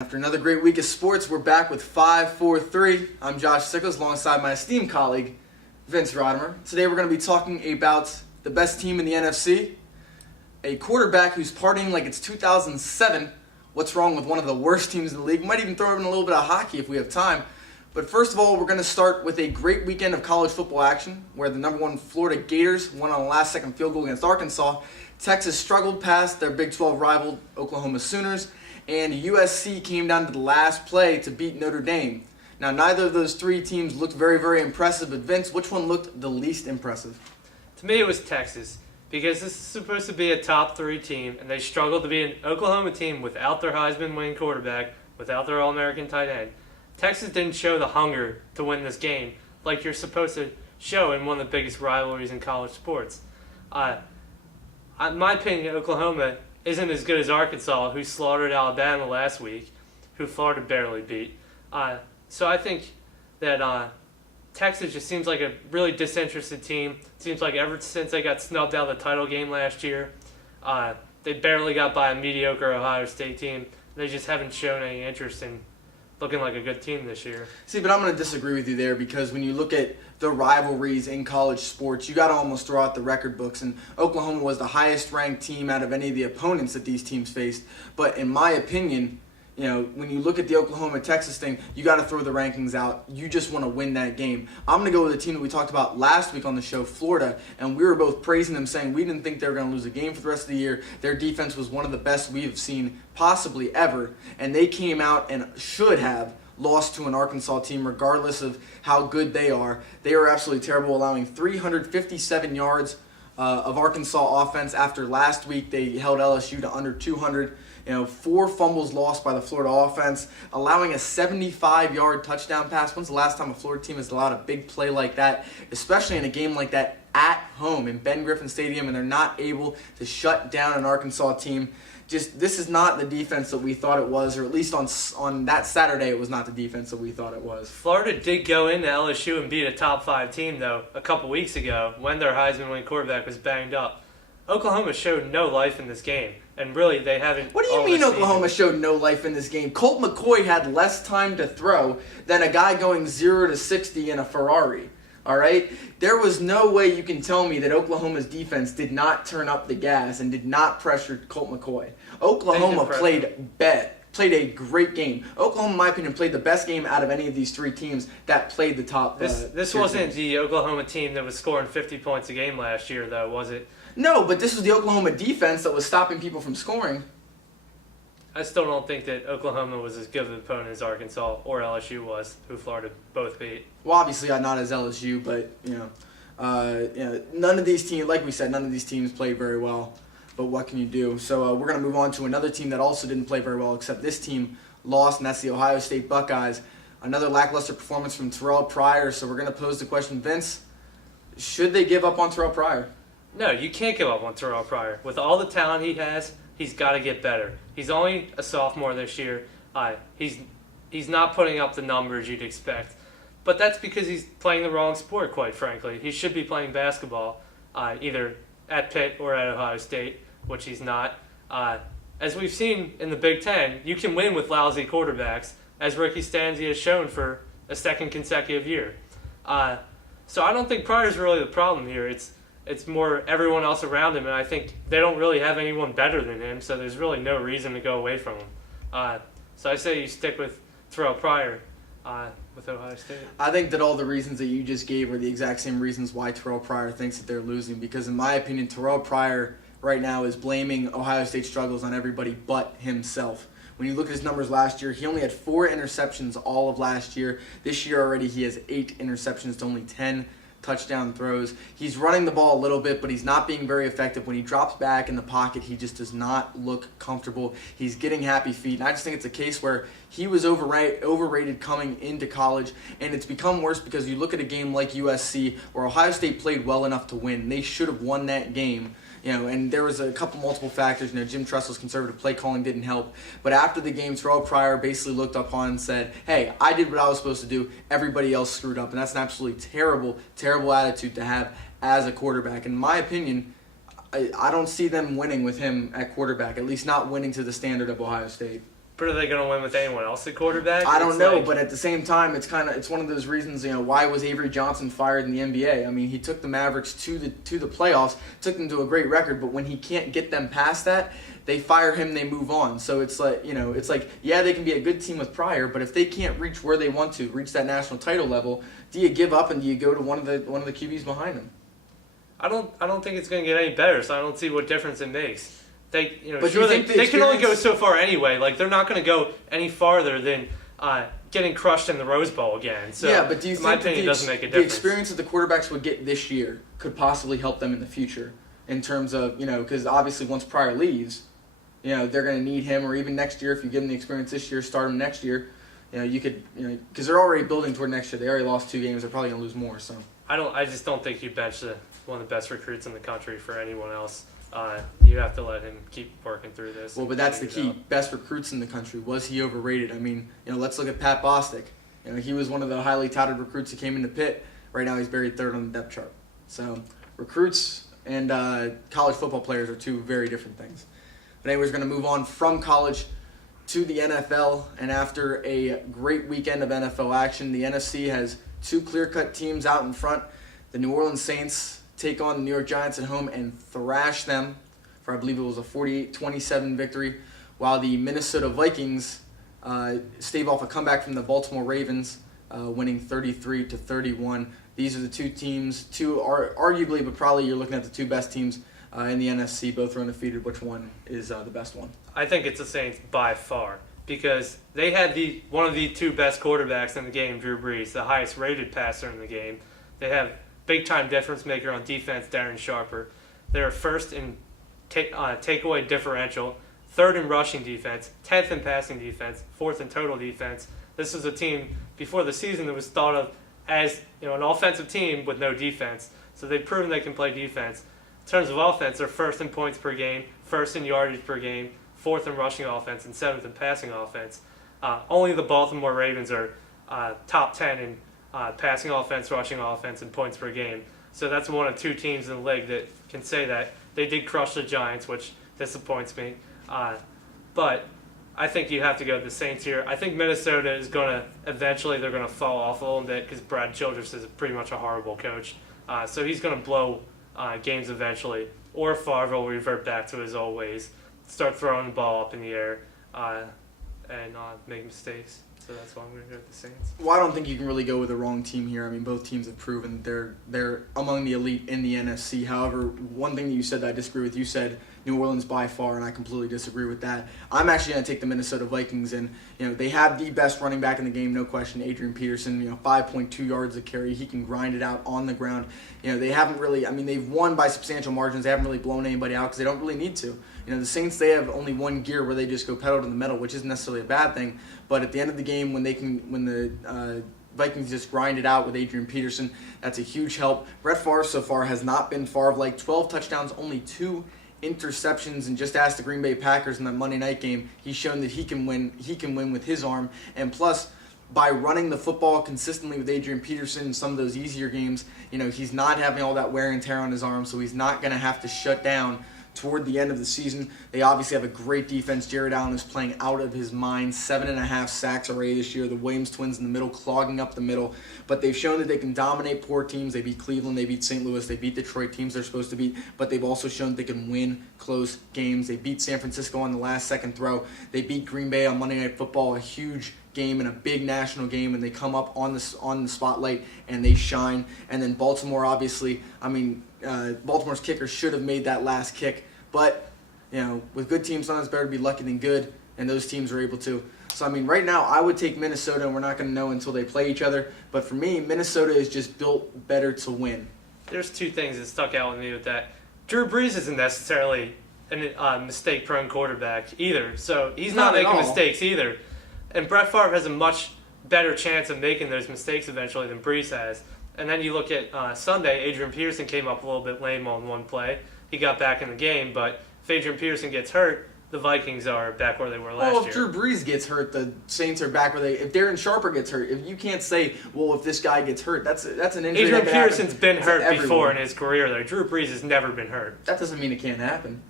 After another great week of sports, we're back with 5-4-3. I'm Josh Sickles alongside my esteemed colleague, Vince Rodemer. Today we're going to be talking about the best team in the NFC, a quarterback who's partying like it's 2007. What's wrong with one of the worst teams in the league? We might even throw in a little bit of hockey if we have time. But first of all, we're going to start with a great weekend of college football action where the number one Florida Gators won on a last-second field goal against Arkansas. Texas struggled past their Big 12 rival, Oklahoma Sooners. And USC came down to the last play to beat Notre Dame. Now, neither of those three teams looked very, very impressive, but Vince, which one looked the least impressive? To me, it was Texas, because this is supposed to be a top three team, and they struggled to be an Oklahoma team without their Heisman-winning quarterback, without their All-American tight end. Texas didn't show the hunger to win this game like you're supposed to show in one of the biggest rivalries in college sports. In my opinion, Oklahoma isn't as good as Arkansas, who slaughtered Alabama last week, who Florida barely beat. So I think that Texas just seems like a really disinterested team. Seems like ever since they got snubbed out of the title game last year, they barely got by a mediocre Ohio State team. They just haven't shown any interest in looking like a good team this year. See, but I'm going to disagree with you there because when you look at the rivalries in college sports, you got to almost throw out the record books. And Oklahoma was the highest ranked team out of any of the opponents that these teams faced. But in my opinion, you know, when you look at the Oklahoma-Texas thing, you got to throw the rankings out. You just want to win that game. I'm going to go with a team that we talked about last week on the show, Florida, and we were both praising them, saying we didn't think they were going to lose a game for the rest of the year. Their defense was one of the best we've seen possibly ever, and they came out and should have lost to an Arkansas team regardless of how good they are. They were absolutely terrible, allowing 357 yards of Arkansas offense. After last week, they held LSU to under 200. 4 fumbles lost by the Florida offense, allowing a 75-yard touchdown pass. When's the last time a Florida team has allowed a big play like that, especially in a game like that at home in Ben Griffin Stadium, and they're not able to shut down an Arkansas team? This is not the defense that we thought it was, or at least on that Saturday, it was not the defense that we thought it was. Florida did go into LSU and beat a top 5 team, though, a couple weeks ago when their Heisman-winning quarterback was banged up. Oklahoma showed no life in this game, and really they haven't. What do you mean Oklahoma showed no life in this game? Colt McCoy had less time to throw than a guy going 0 to 60 in a Ferrari. All right? There was no way you can tell me that Oklahoma's defense did not turn up the gas and did not pressure Colt McCoy. Oklahoma played a great game. Oklahoma, in my opinion, played the best game out of any of these three teams that played the top. This wasn't the Oklahoma team that was scoring 50 points a game last year, though, was it? No, but this was the Oklahoma defense that was stopping people from scoring. I still don't think that Oklahoma was as good of an opponent as Arkansas or LSU was, who Florida both beat. Well, obviously not as LSU, but none of these teams, like we said, none of these teams played very well. But what can you do? So we're going to move on to another team that also didn't play very well, except this team lost, and that's the Ohio State Buckeyes. Another lackluster performance from Terrelle Pryor. So we're going to pose the question, Vince, should they give up on Terrelle Pryor? No, you can't give up on Terrelle Pryor. With all the talent he has, he's got to get better. He's only a sophomore this year. He's not putting up the numbers you'd expect. But that's because he's playing the wrong sport, quite frankly. He should be playing basketball, either at Pitt or at Ohio State, which he's not. As we've seen in the Big Ten, you can win with lousy quarterbacks, as Ricky Stanzi has shown for a second consecutive year. So I don't think Pryor's really the problem here. It's more everyone else around him, and I think they don't really have anyone better than him, so there's really no reason to go away from him. So I say you stick with Terrelle Pryor with Ohio State. I think that all the reasons that you just gave are the exact same reasons why Terrelle Pryor thinks that they're losing, because in my opinion, Terrelle Pryor right now is blaming Ohio State's struggles on everybody but himself. When you look at his numbers last year, he only had 4 interceptions all of last year. This year already he has 8 interceptions to only 10 touchdown throws. He's running the ball a little bit, but he's not being very effective. When he drops back in the pocket, he just does not look comfortable. He's getting happy feet, and I just think it's a case where he was overrated coming into college, and it's become worse because you look at a game like USC where Ohio State played well enough to win. They should have won that game. And there was a couple multiple factors. Jim Tressel's conservative play calling didn't help. But after the game, Terrelle Pryor basically looked upon and said, hey, I did what I was supposed to do. Everybody else screwed up. And that's an absolutely terrible, terrible attitude to have as a quarterback. In my opinion, I don't see them winning with him at quarterback, at least not winning to the standard of Ohio State. But are they going to win with anyone else at quarterback? I don't know, but at the same time, it's one of those reasons. Why was Avery Johnson fired in the NBA? I mean, he took the Mavericks to the playoffs, took them to a great record, but when he can't get them past that, they fire him, they move on. So it's like, yeah, they can be a good team with Pryor, but if they can't reach where they want to, reach that national title level, do you give up and do you go to one of the QBs behind them? I don't think it's going to get any better, so I don't see what difference it makes. They can only go so far anyway. Like, they're not going to go any farther than getting crushed in the Rose Bowl again. So, yeah, but do you in my think opinion, it doesn't make a the difference. experience that the quarterbacks would get this year could possibly help them in the future in terms of, because obviously once Pryor leaves, they're going to need him, or even next year if you give them the experience this year, start him next year. You could, because they're already building toward next year. They already lost 2 games. They're probably going to lose more. So I just don't think you bench one of the best recruits in the country for anyone else. You have to let him keep working through this. Well, but that's the key. Best recruits in the country. Was he overrated? I mean, let's look at Pat Bostic. He was one of the highly touted recruits who came into Pitt. Right now, he's buried 3rd on the depth chart. So, recruits and college football players are 2 very different things. But anyway, we're going to move on from college to the NFL. And after a great weekend of NFL action, the NFC has 2 clear-cut teams out in front. The New Orleans Saints take on the New York Giants at home and thrash them for, I believe it was a 48-27 victory, while the Minnesota Vikings stave off a comeback from the Baltimore Ravens, winning 33-31. These are the 2 teams, arguably, but probably you're looking at the 2 best teams in the NFC. Both are undefeated. Which one is the best one? I think it's the Saints by far, because they had one of the 2 best quarterbacks in the game, Drew Brees, the highest rated passer in the game. They have big-time difference maker on defense, Darren Sharper. They're 1st in takeaway differential, 3rd in rushing defense, 10th in passing defense, 4th in total defense. This is a team before the season that was thought of as an offensive team with no defense. So they've proven they can play defense. In terms of offense, they're 1st in points per game, 1st in yardage per game, 4th in rushing offense, and 7th in passing offense. Only the Baltimore Ravens are top 10 in passing offense, rushing offense, and points per game. So that's one of 2 teams in the league that can say that. They did crush the Giants, which disappoints me. But I think you have to go with the Saints here. I think Minnesota is going to, eventually they're going to fall off a little bit because Brad Childress is pretty much a horrible coach. So he's going to blow games eventually. Or Favre will revert back to his old ways, start throwing the ball up in the air, and make mistakes. So that's why I'm going to go with the Saints. Well, I don't think you can really go with the wrong team here. I mean, both teams have proven that they're among the elite in the NFC. However, one thing that you said that I disagree with, you said New Orleans by far, and I completely disagree with that. I'm actually going to take the Minnesota Vikings, and they have the best running back in the game, no question. Adrian Peterson, 5.2 yards a carry. He can grind it out on the ground. They haven't really. I mean, they've won by substantial margins. They haven't really blown anybody out because they don't really need to. The Saints, they have only one gear where they just go pedal to the metal, which isn't necessarily a bad thing. But at the end of the game, when the Vikings just grind it out with Adrian Peterson, that's a huge help. Brett Favre so far has not been Favre-like. 12 touchdowns, only 2 interceptions, and just ask the Green Bay Packers in that Monday night game. He's shown that he can win. He can win with his arm, and plus, by running the football consistently with Adrian Peterson in some of those easier games, he's not having all that wear and tear on his arm, so he's not going to have to shut down toward the end of the season. They obviously have a great defense. Jared Allen is playing out of his mind. 7.5 sacks already this year. The Williams twins in the middle, clogging up the middle. But they've shown that they can dominate poor teams. They beat Cleveland. They beat St. Louis. They beat Detroit, teams they're supposed to beat. But they've also shown that they can win close games. They beat San Francisco on the last second throw. They beat Green Bay on Monday Night Football, a huge game and a big national game, and they come up on the spotlight and they shine. And then Baltimore, obviously, Baltimore's kicker should have made that last kick. But, with good teams, sometimes it's better to be lucky than good, and those teams are able to. So, right now I would take Minnesota, and we're not going to know until they play each other. But for me, Minnesota is just built better to win. There's 2 things that stuck out with me with that. Drew Brees isn't necessarily a mistake-prone quarterback either, so he's not making mistakes either. And Brett Favre has a much better chance of making those mistakes eventually than Brees has. And then you look at Sunday, Adrian Peterson came up a little bit lame on one play. He got back in the game, but if Adrian Peterson gets hurt, the Vikings are back where they were last year. Well, if Drew Brees gets hurt, the Saints are back where if Darren Sharper gets hurt, if you can't say, well, if this guy gets hurt, that's an injury. Adrian Peterson's been hurt before in his career, though. Drew Brees has never been hurt. That doesn't mean it can't happen.